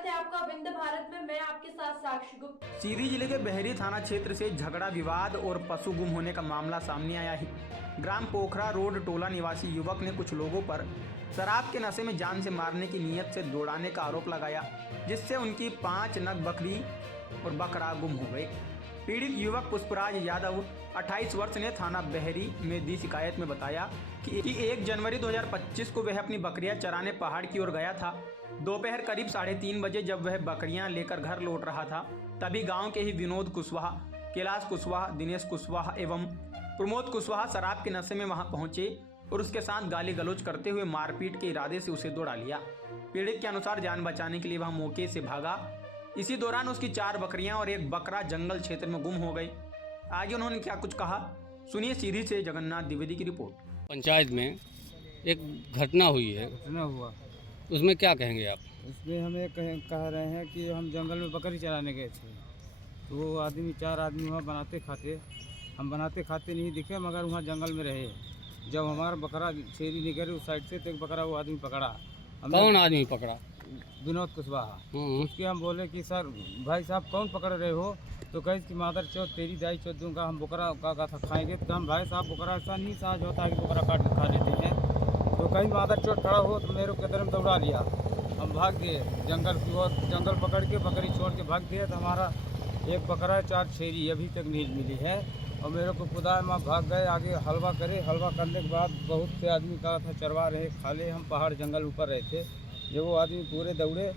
स्वागत है आपका विंध्य भारत में। मैं आपके साथ साक्षी गुप्ता। सीधी जिले के बहरी थाना क्षेत्र से झगड़ा विवाद और पशु गुम होने का मामला सामने आया है। ग्राम पोखरा रोड टोला निवासी युवक ने कुछ लोगों पर शराब के नशे में जान से मारने की नीयत से दौड़ाने का आरोप लगाया, जिससे उनकी 5 नग बकरी और बकरा गुम हो गए। पीड़ित युवक पुष्पराज यादव 28 वर्ष ने थाना बहरी में दी शिकायत में बताया कि 1 जनवरी 2025 को वह अपनी बकरियां चराने पहाड़ की ओर गया था। दोपहर करीब 3:30 बजे जब वह बकरियां लेकर घर लौट रहा था, तभी गांव के ही विनोद कुशवाहा, कैलाश कुशवाहा, दिनेश कुशवाहा एवं प्रमोद कुशवाहा शराब के नशे में वहां पहुंचे और उसके साथ गाली गलौज करते हुए मारपीट के इरादे से उसे दौड़ा लिया। पीड़ित के अनुसार जान बचाने के लिए वह मौके से भागा। इसी दौरान उसकी 4 बकरियां और 1 बकरा जंगल क्षेत्र में गुम हो गए। आगे उन्होंने क्या कुछ कहा, सुनिए सीधी से जगन्नाथ द्विवेदी की रिपोर्ट। पंचायत में एक घटना हुई है, घटना हुआ, उसमें क्या कहेंगे आप? इसमें हमें कह रहे हैं कि हम जंगल में बकरी चराने गए थे, तो वो आदमी 4 आदमी वहाँ बनाते खाते, हम बनाते खाते नहीं दिखे, मगर वहाँ जंगल में रहे। जब हमारा बकरा शेरी निकले उस साइड से, तो एक बकरा वो आदमी पकड़ा। कौन आदमी पकड़ा? विनोद कुशवाहा। उसके हम बोले कि सर भाई साहब कौन पकड़ रहे हो? तो कहे कि मादर चौथ तेरी दाई चौथ दूंगा, हम बकरा का था खाएंगे। तो हम भाई साहब बकरा ऐसा नहीं साझ होता है कि बकरा काट के खा लेते हैं। तो कहीं मादर चौथ खड़ा हो तो मेरे को कदम दौड़ा लिया, हम भाग गए जंगल की ओर। जंगल पकड़ के बकरी छोड़ के भाग गए, तो हमारा 1 बकरा 4 छेरी अभी तक नहीं मिली है। और मेरे को खुदा में भाग गए, आगे हलवा करे। हलवा करने के बाद बहुत से आदमी का था चरवा रहे खाले, हम पहाड़ जंगल ऊपर रहे थे। जब वो आदमी पूरे दौड़े,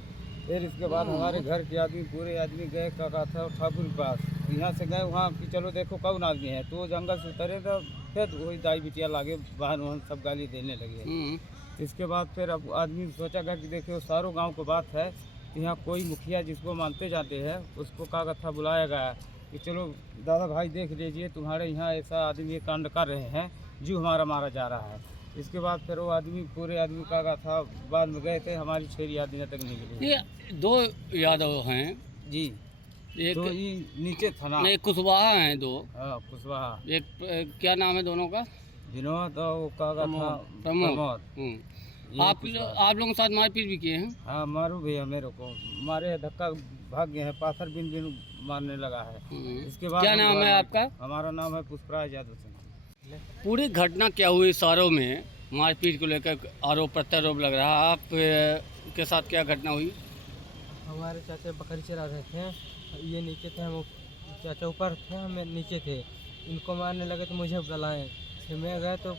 फिर इसके बाद हमारे घर के आदमी पूरे आदमी गए का था ठाकुर के पास। यहाँ से गए वहाँ कि चलो देखो कौन आदमी है, तो वो जंगल से उतरे तो फिर वही दाई बिटिया लागे वाहन वाहन सब गाली देने लगे। इसके बाद फिर अब आदमी सोचा गया कि देखो सारों गांव को बात है, यहाँ कोई मुखिया जिसको मानते जाते हैं उसको का था बुलाया गया कि चलो दादा भाई देख लीजिए, तुम्हारे यहाँ ऐसा आदमी कांड कर रहे हैं, जो हमारा मारा जा रहा है। इसके बाद फिर वो आदमी पूरे आदमी का था बाद में गए थे, हमारी छेरी आदमी तक नहीं मिली। ये 2 यादव हैं जी, एक तो ये नीचे थाना नहीं, कुशवाहा हैं 2। हाँ कुशवाहा। एक क्या नाम है दोनों का? विनोद और वो का था प्रमोद। ये आप कुशवाहा। लोगों के साथ मारपीट भी किए हैं? हाँ मारू भैया, मेरे को मारे, धक्का भाग गए हैं, पाथर बिन बिन मारने लगा है। इसके बाद क्या नाम है आपका? हमारा नाम है पुष्पराज यादव सिंह। पूरी घटना क्या हुई सारों में मारपीट को लेकर आरोप प्रत्यारोप लग रहा है, आप के साथ क्या घटना हुई? हमारे चाचा बकरी चरा रहे थे, ये नीचे थे, हम चाचा ऊपर थे, हम नीचे थे। इनको मारने लगे तो मुझे बुलाएं, फिर मैं गए तो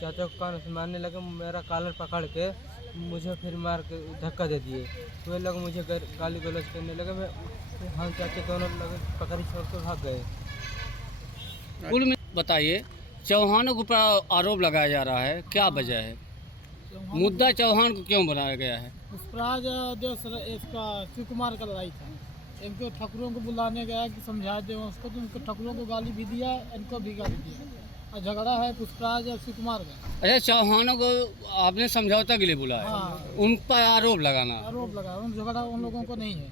चाचा को कान से मारने लगे, मेरा कॉलर पकड़ के मुझे फिर मार के धक्का दे दिए। तो वे लोग मुझे गाली गलौज करने लगे, मैं हम चाचा दोनों लगे बकरी छोड़ के भाग गए। कुल में बताइए, चौहानों के ऊपर आरोप लगाया जा रहा है, क्या वजह है? मुद्दा चौहान को क्यों बनाया गया है? पुष्पराज जो इसका शिव कुमार का लड़ाई था, इनको ठाकुरों को बुलाने गया कि समझा दे उसको, तो उनको ठाकुरों को गाली भी दिया, इनको भी गाली दिया, और झगड़ा है पुष्पराज और शिव कुमार का। अच्छा, चौहानों को आपने समझौता के लिए बुलाया? हाँ, उन पर आरोप लगाना? आरोप लगा, उन झगड़ा उन लोगों को नहीं है,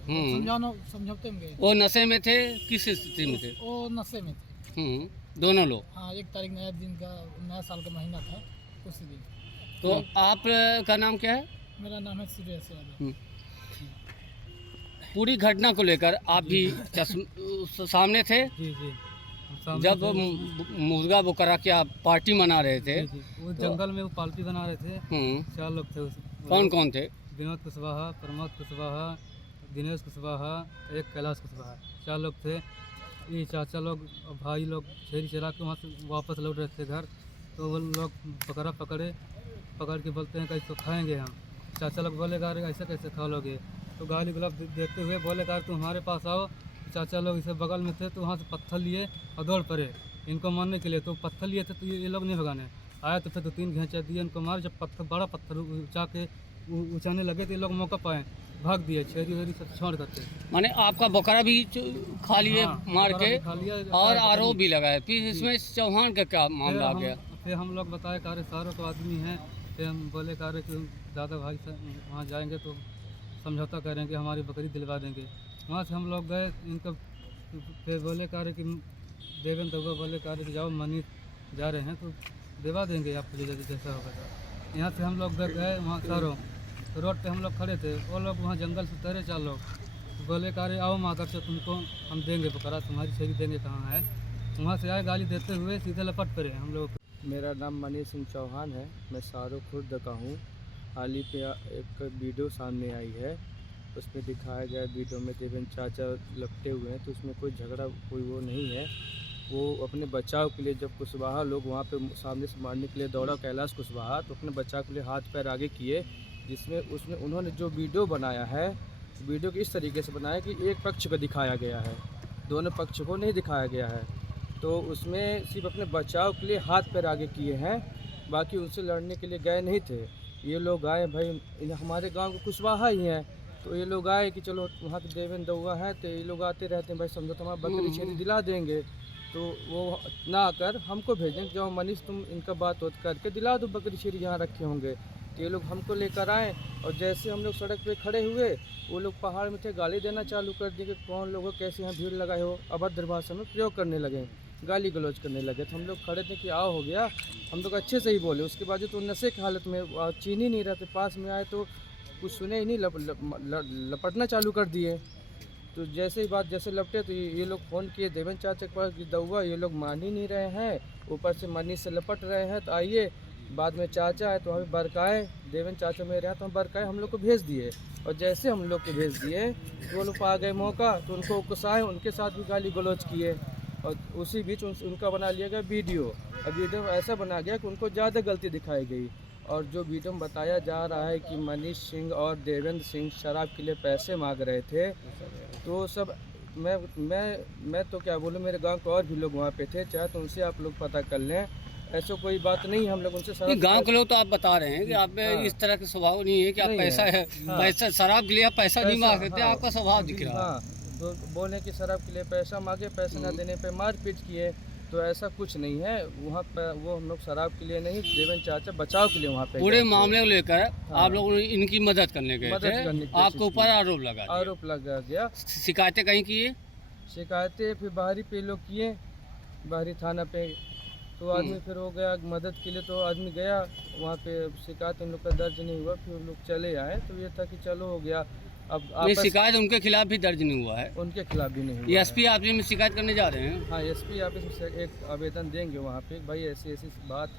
समझौते में गए। वो नशे में थे, किस स्थिति में थे? वो नशे में थे। दोनों लोग? हाँ, 1 तारीख नया दिन का, नया साल का महीना था उसी दिन। तो आप का नाम क्या है? मेरा नाम है सुरेश यादव। पूरी घटना को लेकर आप भी सामने थे जी जी, जब मुर्गा बकरा की आप पार्टी मना रहे थे? वो जंगल में वो पार्टी बना रहे थे। 4 लोग थे। कौन कौन थे? विनोद कुशवाहा, प्रमोद कुशवाहा, दिनेश कुशवाहा, एक कैलाश कुशवाहा, 4 लोग थे। ये चाचा लोग और भाई लोग छेरी चरा के वहाँ से वापस लौट रहे थे घर, तो वो लोग बकरा पकड़ के बोलते हैं कैसे खाएंगे हम। चाचा लोग बोले गा ऐसे कैसे खा लोगे, तो गाली गुलाब देखते हुए बोले गा तुम हमारे पास आओ। चाचा लोग इसे बगल में थे, तो वहाँ से पत्थर लिए और दौड़ पड़े इनको मारने के लिए। तो पत्थर लिए थे तो ये लोग नहीं भगाने आए, तो फिर 2-3 घेंचा दिए इनको मार। जब बड़ा पत्थर उचाने लगे तो ये लोग मौका पाए, भाग दिए, छेरी वेरी सब छोड़ करते। माने आपका बकरा भी खा लिए? हाँ, मार के खा लिया और आरोप भी लगाए। फिर इसमें चौहान का क्या मामला आ गया? फिर हम लोग बताए कार्य सारों तो आदमी हैं, फिर हम बोले कार्य कि दादा भाई से वहाँ जाएंगे तो समझौता करेंगे, हमारी बकरी दिलवा देंगे। वहाँ से हम लोग गए, इनको फिर बोले कार्य कि देवेंद्र तो बोले कार्य कि जाओ मनी जा रहे हैं तो दिलवा देंगे आपको जैसा होगा। यहाँ से हम लोग गए वहाँ सारों रोड पे हम लोग खड़े थे, वो लोग वहाँ जंगल से उतरे 4 लोग, बोले कि अरे आओ मादर से तुमको हम देंगे बकरा, तुम्हारी छेरी देंगे कहाँ है। वहाँ से आए गाली देते हुए सीधे लपट पड़े हम लोग। मेरा नाम मनीष सिंह चौहान है, मैं सारो खुर्द का हूँ। हाल ही पे एक वीडियो सामने आई है, उसमें दिखाया गया वीडियो में देवेंद्र चाचा लपटे हुए हैं, तो उसमें कोई झगड़ा कोई वो नहीं है। वो अपने बचाव के लिए जब कुशवाहा लोग वहाँ पे सामने से मारने के लिए दौड़ा कैलाश कुशवाहा, तो अपने बचाव के लिए हाथ पैर आगे किए, जिसमें उसमें उन्होंने जो वीडियो बनाया है, वीडियो को इस तरीके से बनाया कि एक पक्ष को दिखाया गया है, दोनों पक्ष को नहीं दिखाया गया है। तो उसमें सिर्फ अपने बचाव के लिए हाथ पैर आगे किए हैं, बाकी उनसे लड़ने के लिए गए नहीं थे। ये लोग आए, भाई हमारे गांव के कुशवाहा ही हैं, तो ये लोग आए कि चलो वहाँ के देवेंद्र दौआ है, तो ये लोग आते रहते हैं, भाई समझो तो हमारा बकरी छेरी दिला देंगे। तो वो ना आकर हमको भेजें, जो मनीष तुम इनका बात होत करके दिला दो बकरी छेरी जहाँ रखे होंगे। तो ये लोग हमको लेकर आए, और जैसे हम लोग सड़क पे खड़े हुए, वो लोग पहाड़ में थे, गाली देना चालू कर दिए कि कौन लोग हो, कैसे यहाँ भीड़ लगाए हो, अभद्र भाषा में प्रयोग करने लगे, गाली गलौज करने लगे। तो हम लोग खड़े थे कि आओ हो गया, हम लोग अच्छे से ही बोले। उसके बाद तो नशे की हालत में चीन ही नहीं रहते, पास में आए तो कुछ सुने ही नहीं, लपटना चालू कर दिए। तो जैसे ही बात जैसे लपटे, तो ये लोग फ़ोन किए देवेंद्र चाचा के पास कि दौआ ये लोग मान ही नहीं रहे हैं, ऊपर से मनीष से लपट रहे हैं, तो आइए। बाद में चाचा है तो हमें बरकाए, देवेंद्र चाचा मेरे हैं तो हम बरकाए, हम लोग को भेज दिए। और जैसे हम लोग को भेज दिए तो वो लोग आ गए मौका, तो उनको गुस्साए, उनके साथ भी गाली गलौज किए। और उसी बीच उनका बना लिया गया वीडियो। और वीडियो ऐसा बना गया कि उनको ज़्यादा गलती दिखाई गई। और जो वीडियो में बताया जा रहा है कि मनीष सिंह और देवेंद्र सिंह शराब के लिए पैसे मांग रहे थे, तो सब मैं तो क्या बोलूँ, मेरे गांव के और भी लोग वहाँ पे थे, चाहे तो उनसे आप लोग पता कर लें। ऐसा कोई बात नहीं, हम लोग उनसे गांव के लोग तो आप बता रहे हैं कि आप में इस तरह का स्वभाव नहीं है कि आप पैसा है, पैसा शराब के लिए आप पैसा नहीं मांगते, आपका स्वभाव दिख रहा है। हाँ, तो बोले कि शराब के लिए पैसा मांगे, पैसे ना देने पे मारपीट किए, तो ऐसा कुछ नहीं है। वहाँ पे वो हम लोग शराब के लिए नहीं, देवेंद्र चाचा बचाव के लिए वहाँ पे पूरे मामले को लेकर आप लोगों ने इनकी मदद करने गए थे, आपके ऊपर आरोप लगा गया। शिकायतें कहीं की है? शिकायतें फिर बाहरी पे लोग किए, बाहरी थाना पे, तो आदमी फिर हो गया मदद के लिए, तो आदमी गया वहाँ पे, शिकायत उन लोग का दर्ज नहीं हुआ, फिर लोग चले आए। तो ये था कि चलो हो गया। अब शिकायत उनके खिलाफ भी दर्ज नहीं हुआ है? उनके खिलाफ भी नहीं हुआ। एसपी ऑफिस में शिकायत करने जा रहे हैं? हाँ, एसपी ऑफिस में एक आवेदन देंगे वहाँ पे, भाई ऐसी ऐसी बात है।